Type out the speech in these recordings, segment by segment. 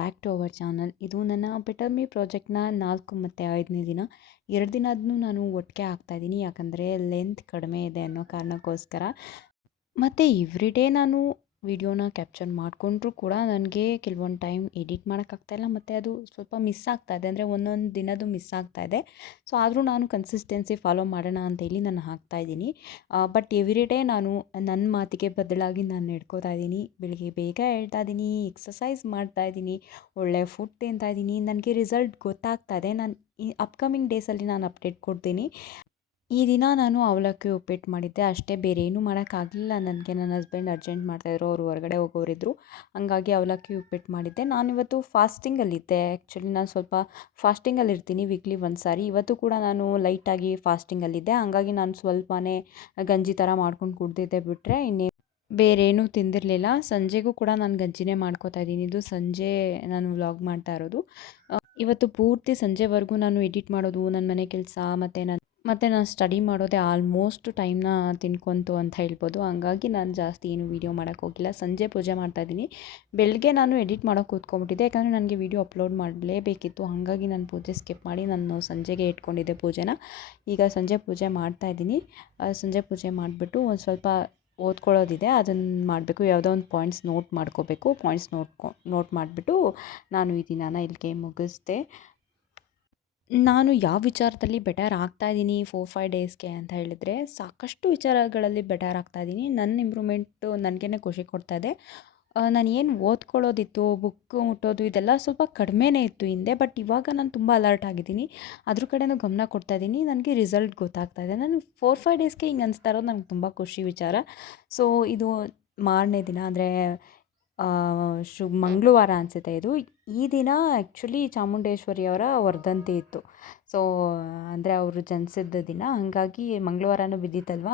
Back to our channel. ಇದು ನನ್ನ better me ಪ್ರಾಜೆಕ್ಟ್ನ 4 ಮತ್ತು 5ನೇ ದಿನ. 2 ದಿನ ಆದ್ರೂ ನಾನು ಒಟ್ಟಿಗೆ ಹಾಕ್ತಾಯಿದ್ದೀನಿ, ಯಾಕಂದರೆ ಲೆಂತ್ ಕಡಿಮೆ ಇದೆ ಅನ್ನೋ ಕಾರಣಕ್ಕೋಸ್ಕರ. ಮತ್ತು ಎವ್ರಿ ಡೇ ನಾನು ವಿಡಿಯೋನ ಕ್ಯಾಪ್ಚರ್ ಮಾಡಿಕೊಂಡ್ರೂ ಕೂಡ ನನಗೆ ಕೆಲವೊಂದು ಟೈಮ್ ಎಡಿಟ್ ಮಾಡೋಕ್ಕಾಗ್ತಾಯಿಲ್ಲ, ಮತ್ತು ಅದು ಸ್ವಲ್ಪ ಮಿಸ್ ಆಗ್ತಾಯಿದೆ, ಅಂದರೆ ಒಂದೊಂದು ದಿನದ್ದು ಮಿಸ್ ಆಗ್ತಾಯಿದೆ. ಸೊ ಆದರೂ ನಾನು ಕನ್ಸಿಸ್ಟೆನ್ಸಿ ಫಾಲೋ ಮಾಡೋಣ ಅಂತೇಳಿ ನಾನು ಹಾಕ್ತಾಯಿದ್ದೀನಿ. ಬಟ್ ಎವ್ರಿ ಡೇ ನಾನು ನನ್ನ ಮಾತಿಗೆ ಬದಲಾಗಿ ನಾನು ನಡ್ಕೋತಾ ಇದ್ದೀನಿ. ಬೆಳಿಗ್ಗೆ ಬೇಗ ಹೇಳ್ತಾ ಇದ್ದೀನಿ, ಎಕ್ಸಸೈಸ್ ಮಾಡ್ತಾಯಿದ್ದೀನಿ, ಒಳ್ಳೆ ಫುಡ್ ತಿಂತಾ ಇದ್ದೀನಿ. ನನಗೆ ರಿಸಲ್ಟ್ ಗೊತ್ತಾಗ್ತಾ ಇದೆ. ನಾನು ಈ ಅಪ್ಕಮಿಂಗ್ ಡೇಸಲ್ಲಿ ನಾನು ಅಪ್ಡೇಟ್ ಕೊಡ್ತೀನಿ. ಈ ದಿನ ನಾನು ಅವಲಕ್ಕಿ ಉಪ್ಪಿಟ್ಟು ಮಾಡಿದ್ದೆ ಅಷ್ಟೇ, ಬೇರೆ ಏನೂ ಮಾಡೋಕ್ಕಾಗಲಿಲ್ಲ ನನಗೆ. ನನ್ನ ಹಸ್ಬೆಂಡ್ ಅರ್ಜೆಂಟ್ ಮಾಡ್ತಾಯಿದ್ರು, ಅವರು ಹೊರಗಡೆ ಹೋಗೋರಿದ್ರು. ಹಂಗಾಗಿ ಅವಲಕ್ಕಿ ಉಪ್ಪಿಟ್ಟು ಮಾಡಿದ್ದೆ. ನಾನಿವತ್ತು ಫಾಸ್ಟಿಂಗಲ್ಲಿದ್ದೆ. ಆ್ಯಕ್ಚುಲಿ ನಾನು ಸ್ವಲ್ಪ ಫಾಸ್ಟಿಂಗಲ್ಲಿರ್ತೀನಿ ವೀಕ್ಲಿ ಒಂದು ಸಾರಿ. ಇವತ್ತು ಕೂಡ ನಾನು ಲೈಟಾಗಿ ಫಾಸ್ಟಿಂಗಲ್ಲಿದ್ದೆ. ಹಂಗಾಗಿ ನಾನು ಸ್ವಲ್ಪನೇ ಗಂಜಿ ಥರ ಮಾಡ್ಕೊಂಡು ಕುಡ್ದಿದ್ದೆ, ಬಿಟ್ಟರೆ ಬೇರೇನೂ ತಿಂದಿರಲಿಲ್ಲ. ಸಂಜೆಗೂ ಕೂಡ ನಾನು ಗಂಜಿನೇ ಮಾಡ್ಕೋತಾ ಇದ್ದೀನಿ. ಇದು ಸಂಜೆ ನಾನು ವ್ಲಾಗ್ ಮಾಡ್ತಾ ಇರೋದು. ಇವತ್ತು ಪೂರ್ತಿ ಸಂಜೆವರೆಗೂ ನಾನು ಎಡಿಟ್ ಮಾಡೋದು, ನನ್ನ ಮನೆ ಕೆಲಸ ಮತ್ತು ನಾನು ಸ್ಟಡಿ ಮಾಡೋದೇ ಆಲ್ಮೋಸ್ಟ್ ಟೈಮ್ನ ತಿನ್ಕೊಂತು ಅಂತ ಹೇಳ್ಬೋದು. ಹಂಗಾಗಿ ನಾನು ಜಾಸ್ತಿ ಏನು ವೀಡಿಯೋ ಮಾಡೋಕ್ಕೆ ಹೋಗಿಲ್ಲ. ಸಂಜೆ ಪೂಜೆ ಮಾಡ್ತಾಯಿದ್ದೀನಿ. ಬೆಳಗ್ಗೆ ನಾನು ಎಡಿಟ್ ಮಾಡೋಕ್ಕೆ ಕೂತ್ಕೊಂಡ್ಬಿಟ್ಟಿದ್ದೆ, ಯಾಕಂದರೆ ನನಗೆ ವೀಡಿಯೋ ಅಪ್ಲೋಡ್ ಮಾಡಲೇಬೇಕಿತ್ತು. ಹಾಗಾಗಿ ನಾನು ಪೂಜೆ ಸ್ಕಿಪ್ ಮಾಡಿ ನಾನು ಸಂಜೆಗೆ ಇಟ್ಕೊಂಡಿದ್ದೆ ಪೂಜೆನ. ಈಗ ಸಂಜೆ ಪೂಜೆ ಮಾಡ್ತಾಯಿದ್ದೀನಿ. ಸಂಜೆ ಪೂಜೆ ಮಾಡಿಬಿಟ್ಟು ಒಂದು ಸ್ವಲ್ಪ ಓದ್ಕೊಳ್ಳೋದಿದೆ, ಅದನ್ನು ಮಾಡಬೇಕು. ಯಾವುದೋ ಒಂದು ಪಾಯಿಂಟ್ಸ್ ನೋಟ್ ಮಾಡ್ಕೋಬೇಕು. ಪಾಯಿಂಟ್ಸ್ ನೋಟ್ ಮಾಡಿಬಿಟ್ಟು ನಾನು ಈ ದಿನಾನ ಇಲ್ಲಿಗೆ ಮುಗಿಸ್ದೆ. ನಾನು ಯಾವ ವಿಚಾರದಲ್ಲಿ ಬೆಟರ್ ಆಗ್ತಾಯಿದ್ದೀನಿ 4-5 ಡೇಸ್ಗೆ ಅಂತ ಹೇಳಿದರೆ, ಸಾಕಷ್ಟು ವಿಚಾರಗಳಲ್ಲಿ ಬೆಟರ್ ಆಗ್ತಾಯಿದ್ದೀನಿ. ನನ್ನ ಇಂಪ್ರೂವ್ಮೆಂಟು ನನಗೇ ಖುಷಿ ಕೊಡ್ತಾಯಿದೆ. ನಾನು ಏನು ಓದ್ಕೊಳ್ಳೋದಿತ್ತು, ಬುಕ್ ಮುಟ್ಟೋದು ಇದೆಲ್ಲ ಸ್ವಲ್ಪ ಕಡಿಮೆನೇ ಇತ್ತು ಹಿಂದೆ. ಬಟ್ ಇವಾಗ ನಾನು ತುಂಬ ಅಲರ್ಟ್ ಆಗಿದ್ದೀನಿ, ಅದ್ರ ಕಡೆನೂ ಗಮನ ಕೊಡ್ತಾಯಿದ್ದೀನಿ. ನನಗೆ ರಿಸಲ್ಟ್ ಗೊತ್ತಾಗ್ತಾಯಿದೆ. ನಾನು 4-5 ಡೇಸ್ಗೆ ಹಿಂಗೆ ಅನಿಸ್ತಾ ಇರೋದು ನಂಗೆ ತುಂಬ ಖುಷಿ ವಿಚಾರ. ಸೊ ಇದು ಮಾರನೇ ದಿನ, ಅಂದರೆ ಮಂಗಳವಾರ ಅನಿಸುತ್ತೆ ಇದು. ಈ ದಿನ ಆ್ಯಕ್ಚುಲಿ ಚಾಮುಂಡೇಶ್ವರಿಯವರ ವರ್ಧಂತಿ ಇತ್ತು. ಸೊ ಅಂದರೆ ಅವರು ಜನಿಸಿದ್ದ ದಿನ, ಹಾಗಾಗಿ ಮಂಗಳವಾರನೂ ಬಿದ್ದಿತ್ತಲ್ವ.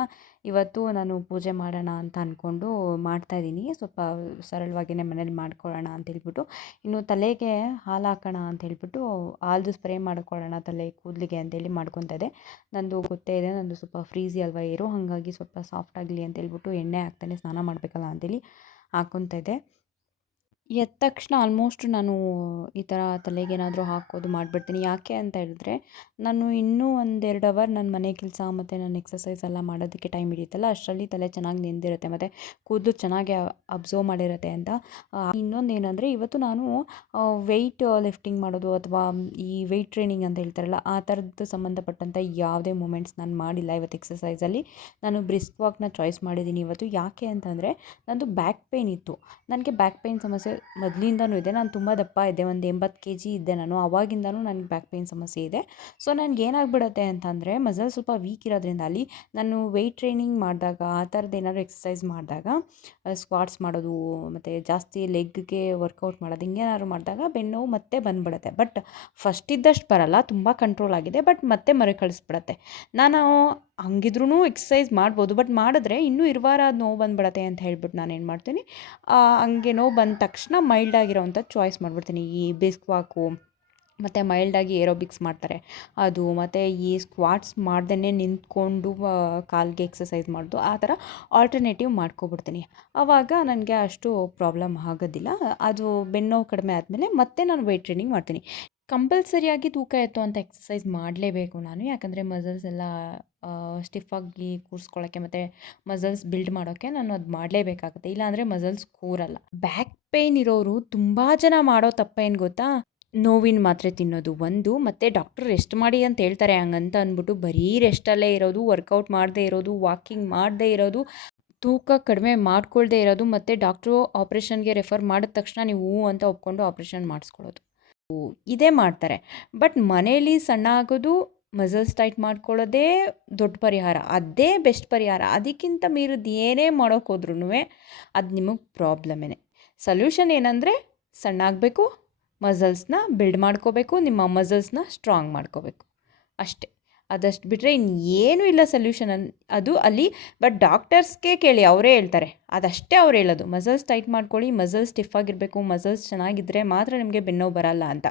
ಇವತ್ತು ನಾನು ಪೂಜೆ ಮಾಡೋಣ ಅಂತ ಅಂದ್ಕೊಂಡು ಮಾಡ್ತಾಯಿದ್ದೀನಿ. ಸ್ವಲ್ಪ ಸರಳವಾಗಿಯೇ ಮನೇಲಿ ಮಾಡ್ಕೊಳ್ಳೋಣ ಅಂತೇಳ್ಬಿಟ್ಟು. ಇನ್ನು ತಲೆಗೆ ಹಾಲು ಹಾಕೋಣ ಅಂತೇಳ್ಬಿಟ್ಟು ಹಾಲ್ದು ಸ್ಪ್ರೇ ಮಾಡ್ಕೊಳ್ಳೋಣ ತಲೆ ಕೂದಲಿಗೆ ಅಂತೇಳಿ ಮಾಡ್ಕೊತಾ ಇದ್ದೆ. ನಂದು ಗೊತ್ತೇ ಇದೆ, ನಂದು ಸ್ವಲ್ಪ ಫ್ರೀಝಿ ಅಲ್ವ ಏರು, ಹಾಗಾಗಿ ಸ್ವಲ್ಪ ಸಾಫ್ಟ್ ಆಗಲಿ ಅಂತೇಳ್ಬಿಟ್ಟು ಎಣ್ಣೆ ಹಾಕ್ತಾನೆ ಸ್ನಾನ ಮಾಡಬೇಕಲ್ಲ ಅಂತೇಳಿ ಹಾಕ್ಕೊತಾ ಇದ್ದೆ. ಎದ್ದ ತಕ್ಷಣ ಆಲ್ಮೋಸ್ಟ್ ನಾನು ಈ ಥರ ತಲೆಗೇನಾದರೂ ಹಾಕೋದು ಮಾಡಿಬಿಡ್ತೀನಿ. ಯಾಕೆ ಅಂತ ಹೇಳಿದ್ರೆ, ನಾನು ಇನ್ನೂ 1-2 ಅವರ್ ನನ್ನ ಮನೆ ಕೆಲಸ ಮತ್ತು ನನ್ನ ಎಕ್ಸಸೈಸ್ ಎಲ್ಲ ಮಾಡೋದಕ್ಕೆ ಟೈಮ್ ಹಿಡಿಯುತ್ತಲ್ಲ, ಅಷ್ಟರಲ್ಲಿ ತಲೆ ಚೆನ್ನಾಗಿ ನೆಂದಿರುತ್ತೆ ಮತ್ತು ಕೂದಲು ಚೆನ್ನಾಗಿ ಅಬ್ಸರ್ವ್ ಮಾಡಿರುತ್ತೆ ಅಂತ. ಇನ್ನೊಂದೇನೆಂದರೆ, ಇವತ್ತು ನಾನು ವೆಯ್ಟ್ ಲಿಫ್ಟಿಂಗ್ ಮಾಡೋದು ಅಥವಾ ಈ ವೆಯ್ಟ್ ಟ್ರೈನಿಂಗ್ ಅಂತ ಹೇಳ್ತಾರಲ್ಲ, ಆ ಥರದ್ದು ಸಂಬಂಧಪಟ್ಟಂಥ ಯಾವುದೇ ಮೂಮೆಂಟ್ಸ್ ನಾನು ಮಾಡಿಲ್ಲ ಇವತ್ತು ಎಕ್ಸಸೈಸಲ್ಲಿ. ನಾನು ಬ್ರಿಸ್ಕ್ ವಾಕ್ನ ಚಾಯ್ಸ್ ಮಾಡಿದ್ದೀನಿ ಇವತ್ತು. ಯಾಕೆ ಅಂತಂದರೆ, ನಂದು ಬ್ಯಾಕ್ ಪೇಯ್ನ್ ಇತ್ತು. ನನಗೆ ಬ್ಯಾಕ್ ಪೇಯ್ನ್ ಸಮಸ್ಯೆ ಮೊದಲಿಂದನೂ ಇದೆ. ನಾನು ತುಂಬ ದಪ್ಪ ಇದ್ದೆ, ಒಂದು 80 kg ಇದ್ದೆ ನಾನು. ಆವಾಗಿಂದನೂ ನನಗೆ ಬ್ಯಾಕ್ ಪೇಯ್ನ್ ಸಮಸ್ಯೆ ಇದೆ. ಸೊ ನನಗೇನಾಗ್ಬಿಡುತ್ತೆ ಅಂತಂದರೆ, ಮಸಲ್ ಸ್ವಲ್ಪ ವೀಕ್ ಇರೋದ್ರಿಂದ ಅಲ್ಲಿ ನಾನು ವೆಯ್ಟ್ ಟ್ರೈನಿಂಗ್ ಮಾಡಿದಾಗ, ಆ ಥರದ್ದು ಏನಾದರೂ ಎಕ್ಸಸೈಸ್ ಮಾಡಿದಾಗ, ಸ್ಕ್ವಾಟ್ಸ್ ಮಾಡೋದು ಮತ್ತು ಜಾಸ್ತಿ ಲೆಗ್ಗೆ ವರ್ಕೌಟ್ ಮಾಡೋದು ಹಿಂಗೇನಾದ್ರು ಮಾಡಿದಾಗ ಬೆನ್ನೋವು ಮತ್ತೆ ಬಂದುಬಿಡುತ್ತೆ. ಬಟ್ ಫಸ್ಟ್ ಇದ್ದಷ್ಟು ಬರಲ್ಲ, ತುಂಬ ಕಂಟ್ರೋಲ್ ಆಗಿದೆ. ಬಟ್ ಮತ್ತೆ ಮರುಕಳಿಸ್ಬಿಡತ್ತೆ. ನಾನು ಹಂಗಿದ್ರೂ ಎಕ್ಸಸೈಸ್ ಮಾಡ್ಬೋದು, ಬಟ್ ಮಾಡಿದ್ರೆ ಇನ್ನೂ ಇರುವಾರ ಅದು ನೋವು ಬಂದುಬಿಡತ್ತೆ ಅಂತ ಹೇಳ್ಬಿಟ್ಟು ನಾನೇನು ಮಾಡ್ತೀನಿ, ಹಂಗೆ ನೋವು ಬಂದ ತಕ್ಷಣ ಮೈಲ್ಡ್ ಆಗಿರೋವಂಥದ್ದು ಚಾಯ್ಸ್ ಮಾಡಿಬಿಡ್ತೀನಿ. ಈ ಬ್ರಿಸ್ಕ್ ವಾಕು ಮತ್ತು ಮೈಲ್ಡಾಗಿ ಏರೋಬಿಕ್ಸ್ ಮಾಡ್ತಾರೆ ಅದು, ಮತ್ತು ಈ ಸ್ಕ್ವಾಟ್ಸ್ ಮಾಡ್ದೇ ನಿಂತ್ಕೊಂಡು ಕಾಲಿಗೆ ಎಕ್ಸಸೈಸ್ ಮಾಡೋದು, ಆ ಥರ ಆಲ್ಟರ್ನೇಟಿವ್ ಮಾಡ್ಕೊಬಿಡ್ತೀನಿ. ಆವಾಗ ನನಗೆ ಅಷ್ಟು ಪ್ರಾಬ್ಲಮ್ ಆಗೋದಿಲ್ಲ. ಅದು ಬೆನ್ನೋವು ಕಡಿಮೆ ಆದಮೇಲೆ ಮತ್ತೆ ನಾನು ವೆಯ್ಟ್ ಟ್ರೈನಿಂಗ್ ಮಾಡ್ತೀನಿ. ಕಂಪಲ್ಸರಿಯಾಗಿ ತೂಕ ಎತ್ತುವಂಥ ಎಕ್ಸಸೈಸ್ ಮಾಡಲೇಬೇಕು ನಾನು, ಯಾಕಂದರೆ ಮಸಲ್ಸ್ ಎಲ್ಲ ಸ್ಟಿಫಾಗಿ ಕೂರಿಸ್ಕೊಳ್ಳೋಕ್ಕೆ ಮತ್ತು ಮಸಲ್ಸ್ ಬಿಲ್ಡ್ ಮಾಡೋಕ್ಕೆ ನಾನು ಅದು ಮಾಡಲೇಬೇಕಾಗುತ್ತೆ. ಇಲ್ಲಾಂದರೆ ಮಸಲ್ಸ್ ಕೂರಲ್ಲ. ಬ್ಯಾಕ್ ಪೇಯ್ನ್ ಇರೋರು ತುಂಬ ಜನ ಮಾಡೋ ತಪ್ಪೇನು ಗೊತ್ತಾ? ನೋವಿನ ಮಾತ್ರೆ ತಿನ್ನೋದು ಒಂದು, ಮತ್ತು ಡಾಕ್ಟ್ರು ರೆಸ್ಟ್ ಮಾಡಿ ಅಂತ ಹೇಳ್ತಾರೆ, ಹಂಗಂತ ಅಂದ್ಬಿಟ್ಟು ಬರೀ ರೆಸ್ಟಲ್ಲೇ ಇರೋದು, ವರ್ಕೌಟ್ ಮಾಡದೇ ಇರೋದು, ವಾಕಿಂಗ್ ಮಾಡದೇ ಇರೋದು, ತೂಕ ಕಡಿಮೆ ಮಾಡ್ಕೊಳ್ದೇ ಇರೋದು, ಮತ್ತು ಡಾಕ್ಟ್ರು ಆಪ್ರೇಷನ್ಗೆ ರೆಫರ್ ಮಾಡಿದ ತಕ್ಷಣ ನೀವು ಹ್ಞೂ ಅಂತ ಒಪ್ಕೊಂಡು ಆಪ್ರೇಷನ್ ಮಾಡಿಸ್ಕೊಳ್ಳೋದು, ಇದೇ ಮಾಡ್ತಾರೆ. ಬಟ್ ಮನೇಲಿ ಸಣ್ಣ ಆಗೋದು, ಮಸಲ್ಸ್ ಟೈಟ್ ಮಾಡ್ಕೊಳ್ಳೋದೇ ದೊಡ್ಡ ಪರಿಹಾರ, ಅದೇ ಬೆಸ್ಟ್ ಪರಿಹಾರ. ಅದಕ್ಕಿಂತ ಮೀರಿದ ಏನೇ ಮಾಡೋಕ್ಕೆ ಹೋದ್ರೂ ಅದು ನಿಮಗೆ ಪ್ರಾಬ್ಲಮೇನೆ. ಸೊಲ್ಯೂಷನ್ ಏನಂದರೆ, ಸಣ್ಣ ಆಗಬೇಕು, ಮಸಲ್ಸ್ನ ಬಿಲ್ಡ್ ಮಾಡ್ಕೋಬೇಕು, ನಿಮ್ಮ ಮಸಲ್ಸ್ನ ಸ್ಟ್ರಾಂಗ್ ಮಾಡ್ಕೋಬೇಕು ಅಷ್ಟೇ. ಅದಷ್ಟು ಬಿಟ್ಟರೆ ಇನ್ನೇನೂ ಇಲ್ಲ ಸೊಲ್ಯೂಷನ್ ಅದು ಅಲ್ಲಿ. ಬಟ್ ಡಾಕ್ಟರ್ಸ್ಗೆ ಕೇಳಿ, ಅವರೇ ಹೇಳ್ತಾರೆ, ಅದಷ್ಟೇ ಅವ್ರು ಹೇಳೋದು, ಮಸಲ್ಸ್ ಟೈಟ್ ಮಾಡ್ಕೊಳ್ಳಿ, ಮಸಲ್ಸ್ ಸ್ಟಿಫ್ ಆಗಿರಬೇಕು, ಮಸಲ್ಸ್ ಚೆನ್ನಾಗಿದ್ದರೆ ಮಾತ್ರ ನಿಮಗೆ ಬೆನ್ನೋವು ಬರಲ್ಲ ಅಂತ.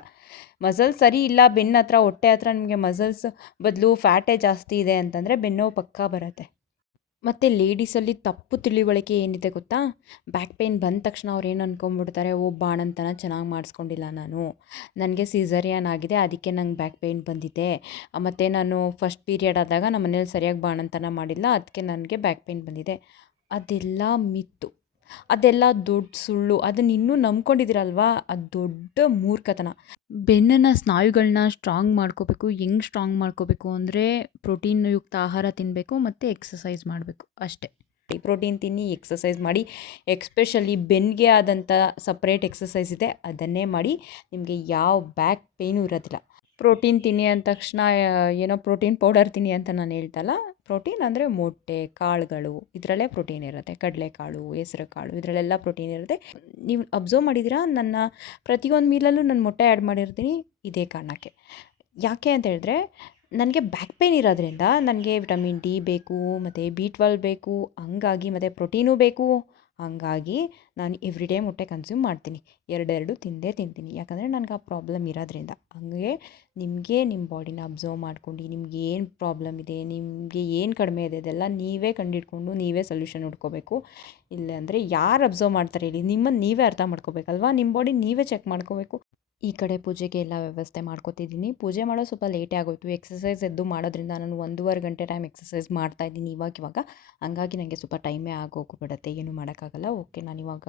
ಮಸಲ್ಸ್ ಸರಿ ಇಲ್ಲ, ಬೆನ್ನ ಹತ್ರ ಹೊಟ್ಟೆ ಹತ್ರ ನಿಮಗೆ ಮಸಲ್ಸ್ ಬದಲು ಫ್ಯಾಟೇ ಜಾಸ್ತಿ ಇದೆ ಅಂತಂದರೆ ಬೆನ್ನೋವು ಪಕ್ಕಾ ಬರುತ್ತೆ. ಮತ್ತು ಲೇಡೀಸಲ್ಲಿ ತಪ್ಪು ತಿಳಿವಳಿಕೆ ಏನಿದೆ ಗೊತ್ತಾ? ಬ್ಯಾಕ್ ಪೇಯ್ನ್ ಬಂದ ತಕ್ಷಣ ಅವ್ರು ಏನು ಅಂದ್ಕೊಂಬಿಡ್ತಾರೆ, ಓ ಬಾಣಂತನ ಚೆನ್ನಾಗಿ ಮಾಡಿಸ್ಕೊಂಡಿಲ್ಲ ನಾನು, ನನಗೆ ಸಿಸೇರಿಯನ್ ಆಗಿದೆ ಅದಕ್ಕೆ ನಂಗೆ ಬ್ಯಾಕ್ ಪೇಯ್ನ್ ಬಂದಿದೆ, ಮತ್ತು ನಾನು ಫಸ್ಟ್ ಪೀರಿಯಡ್ ಆದಾಗ ನಮ್ಮ ಮನೇಲಿ ಸರಿಯಾಗಿ ಬಾಣಂತನ ಮಾಡಿಲ್ಲ ಅದಕ್ಕೆ ನನಗೆ ಬ್ಯಾಕ್ ಪೇಯ್ನ್ ಬಂದಿದೆ. ಅದೆಲ್ಲ ಮಿತ್ತು, ಅದೆಲ್ಲ ದೊಡ್ಡ ಸುಳ್ಳು. ಅದನ್ನ ಇನ್ನೂ ನಂಬ್ಕೊಂಡಿದ್ದೀರಲ್ವಾ, ಅದು ದೊಡ್ಡ ಮೂರ್ಖತನ. ಬೆನ್ನನ್ನು ಸ್ನಾಯುಗಳನ್ನ ಸ್ಟ್ರಾಂಗ್ ಮಾಡ್ಕೋಬೇಕು. ಹೆಂಗೆ ಸ್ಟ್ರಾಂಗ್ ಮಾಡ್ಕೋಬೇಕು ಅಂದರೆ ಪ್ರೋಟೀನ್ ಯುಕ್ತ ಆಹಾರ ತಿನ್ನಬೇಕು ಮತ್ತು ಎಕ್ಸಸೈಸ್ ಮಾಡಬೇಕು ಅಷ್ಟೇ. ಪ್ರೋಟೀನ್ ತಿನ್ನಿ, ಎಕ್ಸಸೈಸ್ ಮಾಡಿ, ಎಕ್ಸ್ಪೆಷಲಿ ಬೆನ್ನಿಗೆ ಆದಂಥ ಸಪ್ರೇಟ್ ಎಕ್ಸಸೈಸ್ ಇದೆ, ಅದನ್ನೇ ಮಾಡಿ. ನಿಮಗೆ ಯಾವ ಬ್ಯಾಕ್ ಪೇಯ್ನೂ ಇರೋದಿಲ್ಲ. ಪ್ರೋಟೀನ್ ತಿನ್ನಿ ಅಂದ ತಕ್ಷಣ ಏನೋ ಪ್ರೋಟೀನ್ ಪೌಡರ್ ತಿನ್ನಿ ಅಂತ ನಾನು ಹೇಳ್ತಲ್ಲ. ಪ್ರೋಟೀನ್ ಅಂದರೆ ಮೊಟ್ಟೆ, ಕಾಳುಗಳು, ಇದರಲ್ಲೇ ಪ್ರೋಟೀನ್ ಇರುತ್ತೆ. ಕಡಲೆಕಾಳು, ಹೆಸರು ಕಾಳು, ಇದರಲ್ಲೆಲ್ಲ ಪ್ರೋಟೀನ್ ಇರುತ್ತೆ. ನೀವು ಅಬ್ಸರ್ವ್ ಮಾಡಿದ್ದೀರಾ, ನನ್ನ ಪ್ರತಿಯೊಂದು ಮೀಲಲ್ಲೂ ನಾನು ಮೊಟ್ಟೆ ಆ್ಯಡ್ ಮಾಡಿರ್ತೀನಿ ಇದೇ ಕಾರಣಕ್ಕೆ. ಯಾಕೆ ಅಂತ ಹೇಳಿದ್ರೆ, ನನಗೆ ಬ್ಯಾಕ್ ಪೇಯ್ನ್ ಇರೋದ್ರಿಂದ ನನಗೆ ವಿಟಮಿನ್ ಡಿ ಬೇಕು, ಮತ್ತು B12 ಬೇಕು, ಹಂಗಾಗಿ ಮತ್ತು ಪ್ರೋಟೀನೂ ಬೇಕು. ಹಂಗಾಗಿ ನಾನು ಎವ್ರಿಡೇ ಮೊಟ್ಟೆ ಕನ್ಸ್ಯೂಮ್ ಮಾಡ್ತೀನಿ. ಎರಡೆರಡು ತಿಂದೇ ತಿಂತೀನಿ, ಯಾಕಂದರೆ ನನಗೆ ಆ ಪ್ರಾಬ್ಲಮ್ ಇರೋದ್ರಿಂದ. ಹಂಗೆ ನಿಮಗೆ ನಿಮ್ಮ ಬಾಡಿನ ಅಬ್ಸರ್ವ್ ಮಾಡ್ಕೊಂಡು, ನಿಮ್ಗೆ ಏನು ಪ್ರಾಬ್ಲಮ್ ಇದೆ, ನಿಮಗೆ ಏನು ಕಡಿಮೆ ಇದೆ, ಅದೆಲ್ಲ ನೀವೇ ಕಂಡುಹಿಡ್ಕೊಂಡು ನೀವೇ ಸೊಲ್ಯೂಷನ್ ಹುಡ್ಕೋಬೇಕು. ಇಲ್ಲಾಂದರೆ ಯಾರು ಅಬ್ಸರ್ವ್ ಮಾಡ್ತಾರೆ ಹೇಳಿ? ನಿಮ್ಮನ್ನು ನೀವೇ ಅರ್ಥ ಮಾಡ್ಕೋಬೇಕಲ್ವಾ? ನಿಮ್ಮ ಬಾಡಿ ನೀವೇ ಚೆಕ್ ಮಾಡ್ಕೋಬೇಕು. ಈ ಕಡೆ ಪೂಜೆಗೆ ಎಲ್ಲ ವ್ಯವಸ್ಥೆ ಮಾಡ್ಕೋತಿದ್ದೀನಿ. ಪೂಜೆ ಮಾಡೋದು ಸ್ವಲ್ಪ ಲೇಟೇ ಆಗೋಯಿತು. ಎಕ್ಸಸೈಸ್ ಎದ್ದು ಮಾಡೋದ್ರಿಂದ ನಾನು 1.5 ಗಂಟೆ ಟೈಮ್ ಎಕ್ಸಸೈಸ್ ಮಾಡ್ತಾಯಿದ್ದೀನಿ ಇವಾಗ. ಹಂಗಾಗಿ ನನಗೆ ಸ್ವಲ್ಪ ಟೈಮೇ ಆಗೋಗ್ಬಿಡುತ್ತೆ, ಏನೂ ಮಾಡೋಕ್ಕಾಗಲ್ಲ. ಓಕೆ, ನಾನಿವಾಗ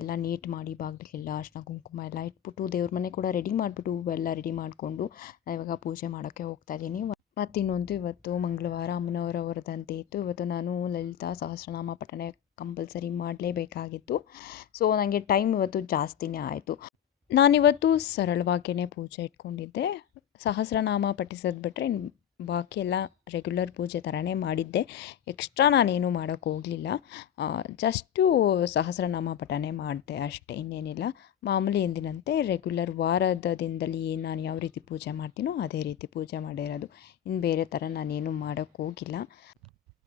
ಎಲ್ಲ ನೀಟ್ ಮಾಡಿ ಬಾಗಿಲಿಗೆಲ್ಲ ಅರಿಶಿನ ಕುಂಕುಮ ಎಲ್ಲ ಇಟ್ಬಿಟ್ಟು, ದೇವ್ರ ಮನೆ ಕೂಡ ರೆಡಿ ಮಾಡಿಬಿಟ್ಟು, ಹೂವೆಲ್ಲ ರೆಡಿ ಮಾಡಿಕೊಂಡು ಇವಾಗ ಪೂಜೆ ಮಾಡೋಕ್ಕೆ ಹೋಗ್ತಾಯಿದ್ದೀನಿ. ಮತ್ತು ಇನ್ನೊಂದು, ಇವತ್ತು ಮಂಗಳವಾರ ಅಮ್ಮನವರ ವರ್ಧಂತಿ ಇತ್ತು. ಇವತ್ತು ನಾನು ಲಲಿತಾ ಸಹಸ್ರನಾಮ ಪಠಣೆ ಕಂಪಲ್ಸರಿ ಮಾಡಲೇಬೇಕಾಗಿತ್ತು. ಸೊ ನನಗೆ ಟೈಮ್ ಇವತ್ತು ಜಾಸ್ತಿನೇ ಆಯಿತು. ನಾನಿವತ್ತು ಸರಳವಾಗಿಯೇ ಪೂಜೆ ಇಟ್ಕೊಂಡಿದ್ದೆ. ಸಹಸ್ರನಾಮ ಪಠಿಸೋದು ಬಿಟ್ಟರೆ ಬಾಕಿ ಎಲ್ಲ ರೆಗ್ಯುಲರ್ ಪೂಜೆ ಥರನೇ ಮಾಡಿದ್ದೆ. ಎಕ್ಸ್ಟ್ರಾ ನಾನೇನು ಮಾಡೋಕ್ಕೆ ಹೋಗಲಿಲ್ಲ. ಜಸ್ಟು ಸಹಸ್ರನಾಮ ಪಠನೆ ಮಾಡಿದೆ ಅಷ್ಟೇ, ಇನ್ನೇನಿಲ್ಲ. ಮಾಮೂಲಿ ಎಂದಿನಂತೆ ರೆಗ್ಯುಲರ್ ವಾರದ ದಿನದಲ್ಲಿ ನಾನು ಯಾವ ರೀತಿ ಪೂಜೆ ಮಾಡ್ತೀನೋ ಅದೇ ರೀತಿ ಪೂಜೆ ಮಾಡಿರೋದು. ಇನ್ನು ಬೇರೆ ಥರ ನಾನೇನು ಮಾಡೋಕ್ಕೆ ಹೋಗಿಲ್ಲ.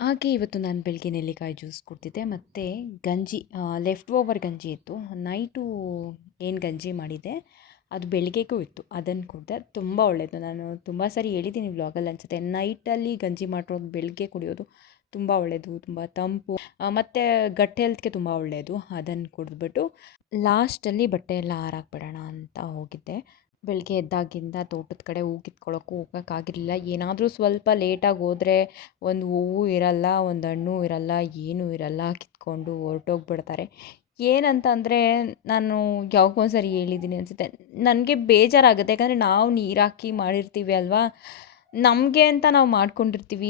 ಹಾಗೆ ಇವತ್ತು ನಾನು ಬೆಳಗ್ಗೆ ನೆಲ್ಲಿಕಾಯಿ ಜ್ಯೂಸ್ ಕುಡ್ದಿದ್ದೆ, ಮತ್ತು ಗಂಜಿ, ಲೆಫ್ಟ್ ಓವರ್ ಗಂಜಿ ಇತ್ತು. ನೈಟು ಏನು ಗಂಜಿ ಮಾಡಿದ್ದೆ ಅದು ಬೆಳಗ್ಗೆಗೂ ಇತ್ತು, ಅದನ್ನು ಕುಡಿದೆ. ತುಂಬ ಒಳ್ಳೆಯದು. ನಾನು ತುಂಬ ಸಾರಿ ಹೇಳಿದ್ದೀನಿ ವ್ಲಾಗಲ್ಲಿ ಅನಿಸುತ್ತೆ. ನೈಟಲ್ಲಿ ಗಂಜಿ ಮಾಡಿರೋದು ಬೆಳಗ್ಗೆ ಕುಡಿಯೋದು ತುಂಬ ಒಳ್ಳೆಯದು, ತುಂಬ ತಂಪು, ಮತ್ತು ಗಟ್ ಹೆಲ್ತ್ಗೆ ತುಂಬ ಒಳ್ಳೆಯದು. ಅದನ್ನು ಕುಡಿದ್ಬಿಟ್ಟು ಲಾಸ್ಟಲ್ಲಿ ಬಟ್ಟೆ ಎಲ್ಲ ಹಾರಾಕ್ಬಿಡೋಣ ಅಂತ ಹೋಗಿದ್ದೆ. ಬೆಳಗ್ಗೆ ಎದ್ದಾಗಿಂದ ತೋಟದ ಕಡೆ ಹೂ ಕಿತ್ಕೊಳ್ಳೋಕ್ಕೂ ಹೋಗೋಕ್ಕಾಗಿರಲಿಲ್ಲ. ಏನಾದರೂ ಸ್ವಲ್ಪ ಲೇಟಾಗಿ ಹೋದರೆ ಒಂದು ಹೂವು ಇರಲ್ಲ, ಒಂದು ಹಣ್ಣು ಇರಲ್ಲ, ಏನೂ ಇರಲ್ಲ, ಕಿತ್ಕೊಂಡು ಹೊರಟೋಗ್ಬಿಡ್ತಾರೆ. ಏನಂತ ಅಂದರೆ, ನಾನು ಯಾವಾಗೋ ಸರಿ ಹೇಳಿದ್ದೀನಿ ಅನಿಸುತ್ತೆ, ನನಗೆ ಬೇಜಾರಾಗುತ್ತೆ. ಯಾಕಂದರೆ ನಾವು ನೀರು ಹಾಕಿ ಮಾಡಿರ್ತೀವಿ ಅಲ್ವಾ, ನಮಗೆ ಅಂತ ನಾವು ಮಾಡ್ಕೊಂಡಿರ್ತೀವಿ.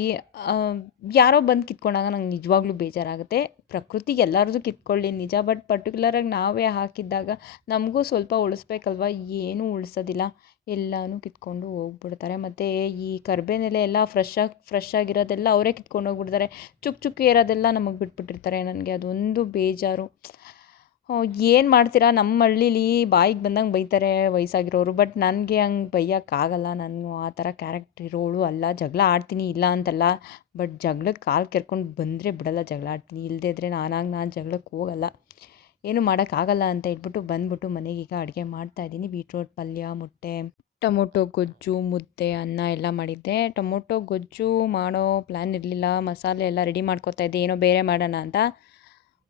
ಯಾರೋ ಬಂದು ಕಿತ್ಕೊಂಡಾಗ ನಂಗೆ ನಿಜವಾಗ್ಲೂ ಬೇಜಾರಾಗುತ್ತೆ. ಪ್ರಕೃತಿ ಎಲ್ಲರದ್ದು ಕಿತ್ಕೊಳ್ಳಿ ನಿಜ, ಬಟ್ ಪರ್ಟಿಕ್ಯುಲರಾಗಿ ನಾವೇ ಹಾಕಿದ್ದಾಗ ನಮಗೂ ಸ್ವಲ್ಪ ಉಳಿಸ್ಬೇಕಲ್ವ? ಏನೂ ಉಳಿಸೋದಿಲ್ಲ, ಎಲ್ಲನೂ ಕಿತ್ಕೊಂಡು ಹೋಗ್ಬಿಡ್ತಾರೆ. ಮತ್ತು ಈ ಕರ್ಬೇನೆಲೆ ಎಲ್ಲ ಫ್ರೆಶ್ ಆಗಿರೋದೆಲ್ಲ ಅವರೇ ಕಿತ್ಕೊಂಡು ಹೋಗ್ಬಿಡ್ತಾರೆ. ಚುಕ್ಕ ಇರೋದೆಲ್ಲ ನಮಗೆ ಬಿಟ್ಬಿಟ್ಟಿರ್ತಾರೆ. ನನಗೆ ಅದೊಂದು ಬೇಜಾರು. ಏನು ಮಾಡ್ತೀರಾ, ನಮ್ಮ ಹಳ್ಳೀಲಿ ಬಾಯಿಗೆ ಬಂದಂಗೆ ಬೈತಾರೆ ವಯಸ್ಸಾಗಿರೋರು. ಬಟ್ ನನಗೆ ಹಂಗೆ ಬೈಯೋಕ್ಕಾಗಲ್ಲ. ನಾನು ಆ ಥರ ಕ್ಯಾರೆಕ್ಟ್ರ್ ಇರೋಳು ಅಲ್ಲ. ಜಗಳ ಆಡ್ತೀನಿ, ಇಲ್ಲ ಅಂತಲ್ಲ, ಬಟ್ ಜಗ್ಳಕ್ಕೆ ಕಾಲು ಕೆರ್ಕೊಂಡು ಬಂದರೆ ಬಿಡಲ್ಲ, ಜಗಳ ಆಡ್ತೀನಿ. ಇಲ್ಲದೇ ಇದ್ದರೆ ನಾನು ಜಗಳಕ್ಕೆ ಹೋಗಲ್ಲ. ಏನು ಮಾಡೋಕ್ಕಾಗಲ್ಲ ಅಂತ ಹೇಳ್ಬಿಟ್ಟು ಬಂದ್ಬಿಟ್ಟು ಮನೆಗೀಗ ಅಡುಗೆ ಮಾಡ್ತಾಯಿದ್ದೀನಿ. ಬೀಟ್ರೋಟ್ ಪಲ್ಯ, ಮೊಟ್ಟೆ, ಟೊಮೊಟೊ ಗೊಜ್ಜು, ಮುದ್ದೆ, ಅನ್ನ ಎಲ್ಲ ಮಾಡಿದ್ದೆ. ಟೊಮೊಟೊ ಗೊಜ್ಜು ಮಾಡೋ ಪ್ಲ್ಯಾನ್ ಇರಲಿಲ್ಲ. ಮಸಾಲೆ ಎಲ್ಲ ರೆಡಿ ಮಾಡ್ಕೊತಾ ಇದ್ದೆ, ಏನೋ ಬೇರೆ ಮಾಡೋಣ ಅಂತ.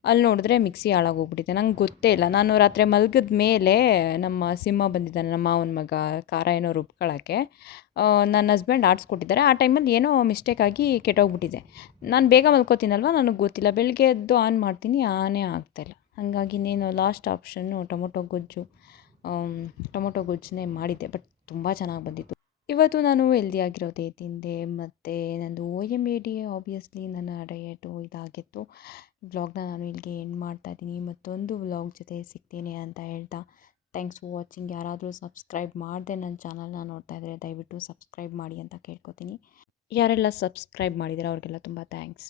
ಅಲ್ಲಿ ನೋಡಿದ್ರೆ ಮಿಕ್ಸಿ ಹಾಳಾಗೋಗ್ಬಿಟ್ಟಿದೆ. ನಂಗೆ ಗೊತ್ತೇ ಇಲ್ಲ. ನಾನು ರಾತ್ರಿ ಮಲಗಿದ ಮೇಲೆ ನಮ್ಮ ಸಿಂಹ ಬಂದಿದ್ದಾನೆ, ನಮ್ಮ ಮಾವನ ಮಗ, ಖಾರ ಏನೋ ರುಬ್ಕೊಳ್ಳೋಕ್ಕೆ. ನನ್ನ ಹಸ್ಬೆಂಡ್ ಆಡಿಸ್ಕೊಟ್ಟಿದ್ದಾರೆ. ಆ ಟೈಮಲ್ಲಿ ಏನೋ ಮಿಸ್ಟೇಕಾಗಿ ಕೆಟ್ಟೋಗ್ಬಿಟ್ಟಿದೆ. ನಾನು ಬೇಗ ಮಲ್ಕೋತೀನಲ್ವ, ನನಗೆ ಗೊತ್ತಿಲ್ಲ. ಬೆಳಗ್ಗೆ ಎದ್ದು ಆನ್ ಮಾಡ್ತೀನಿ, ಆನೇ ಆಗ್ತಾಯಿಲ್ಲ. ಹಾಗಾಗಿ ಇನ್ನೇನು ಲಾಸ್ಟ್ ಆಪ್ಷನ್ನು ಟೊಮೊಟೊ ಗೊಜ್ಜನ್ನೇ ಮಾಡಿದ್ದೆ. ಬಟ್ ತುಂಬ ಚೆನ್ನಾಗಿ ಬಂದಿತ್ತು. ಇವತ್ತು ನಾನು ಹೆಲ್ದಿಯಾಗಿರೋದೇ ತಿಂದೆ. ಮತ್ತು ನಂದು OMAD ಆಬ್ವಿಯಸ್ಲಿ ನನ್ನ ಡಯಟು ಇದಾಗಿತ್ತು. ವ್ಲಾಗ್ನ ನಾನು ಇಲ್ಲಿಗೆ ಎಂಡ್ ಮಾಡ್ತಾಯಿದ್ದೀನಿ. ಮತ್ತೊಂದು ವ್ಲಾಗ್ ಜೊತೆ ಸಿಗ್ತೀನಿ ಅಂತ ಹೇಳ್ತಾ, ಥ್ಯಾಂಕ್ಸ್ ಫಾರ್ ವಾಚಿಂಗ್. ಯಾರಾದರೂ ಸಬ್ಸ್ಕ್ರೈಬ್ ಮಾಡದೆ ನನ್ನ ಚಾನಲ್ನ ನೋಡ್ತಾ ಇದ್ದರೆ ದಯವಿಟ್ಟು ಸಬ್ಸ್ಕ್ರೈಬ್ ಮಾಡಿ ಅಂತ ಕೇಳ್ಕೊತೀನಿ. ಯಾರೆಲ್ಲ ಸಬ್ಸ್ಕ್ರೈಬ್ ಮಾಡಿದ್ದೀರಾ ಅವ್ರಿಗೆಲ್ಲ ತುಂಬ ಥ್ಯಾಂಕ್ಸ್.